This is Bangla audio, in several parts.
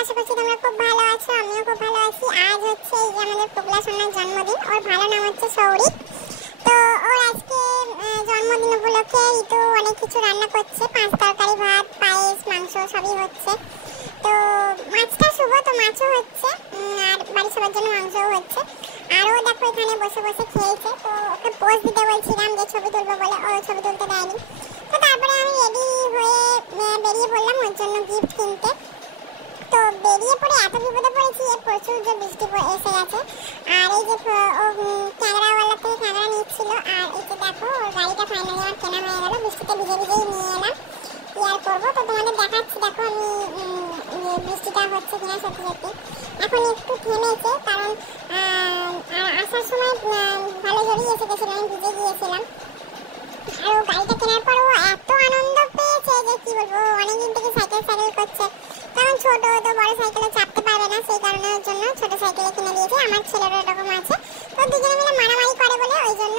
আশা করছি তোমরা খুব ভালো আছো, আমিও খুব ভালো আছি। আজ হচ্ছে এই যে আমাদের পোগলা সোনার জন্মদিন। ওর ভালো নাম হচ্ছে সৌরিক। তো ওর আজকে জন্মদিন উপলক্ষে ঋতু অনেক কিছু রান্না করছে, 5 তরকারি, ভাত, পায়েস, মাংস সবই হচ্ছে। তো মাছটা শুভ, তো মাছও হচ্ছে আর বাড়ির সবার জন্য মাংসও হচ্ছে। আর ও দেখো এখানে বসে বসে খেলছে। তো ওকে পোজ দিতে বলছিলাম যে ছবি তুলবো বলে, ও ছবি তুলতে দেয়নি। তো তারপরে আমি রেডি হয়ে বেরিয়ে পড়লাম ওর জন্য গিফট কিনতে। তো বেরিয়ে পড়ে এত বিপদে পড়েছি, প্রচুর যে বৃষ্টি এসে গেছে। আর এই যে ও ক্যামেরাওয়ালা থেকে ক্যামেরা নিচ্ছিল, আর এই যে দেখো ওর গাড়িটা ফাইনালি আমার কেনা হয়ে গেল। বৃষ্টিতে ভিজে ভিজেই নিয়ে এলাম, কি আর করবো। তো তোমাদের দেখাচ্ছি, দেখো আমি বৃষ্টিটা হচ্ছে কিনা। সত্যি সত্যি এখন একটু থেমেছে, কারণ আসার সময় ভালো জড়িয়ে এসে গেছিলো, আমি ভিজে গিয়েছিলাম। আর ও গাড়িটা কেনার পর ও এত আনন্দ পেয়েছে যে কি বলবো। অনেকদিন থেকে সাইকেল করছে, কারণ ছোট তো বড় সাইকেলে চাপতে পারবে না, সেই কারণের জন্য ছোট সাইকেলে কিনে দিয়েছে। আমার ছেলেরও এরকম আছে, তো দুজনে মিলে মারামারি করে বলে ওই জন্য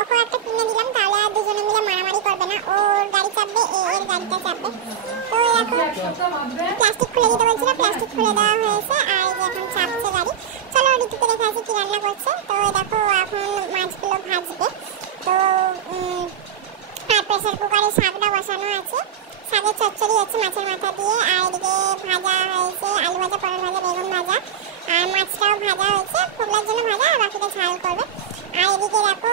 ওকে একটা কিনে দিলাম। তাহলে আর দুজনে মিলে মারামারি করবে না, ওর গাড়ি চাপবে, এর গাড়িটা চাপবে। তো এখন প্লাস্টিক খুলে দিতে বলছিল, প্লাস্টিক খুলে দেওয়া হয়েছে। আর এখন চাপছে গাড়ি। চলো ঋতুকে দেখা আছে কি রান্না করছে। তো দেখো এখন মাছগুলো ভাজবে। তো আর প্রেসার কুকারে শাকটা বসানো আছে, শাকের চচ্চড়ি হচ্ছে মাছের মাথা দিয়ে। আর এদিকে ভাজা হয়েছে আলু ভাজা, পটল ভাজা, বেগুন ভাজা, আর মাছটাও ভাজা হয়েছে, পোগলার জন্য ভাজা, আর বাকিটা ঝাল করবে। আর এদিকে দেখো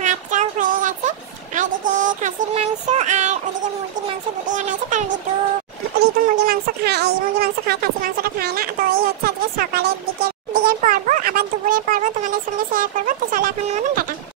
ভাতটাও হয়ে গেছে। আর এদিকে খাসির মাংস আর ওদিকে মুরগির মাংস দুটোই আনা হয়েছে, কারণ ঋতু মুরগির মাংস খায়, খাসির মাংসটা খায় না। তো এই হচ্ছে আজকে সকালের দিকে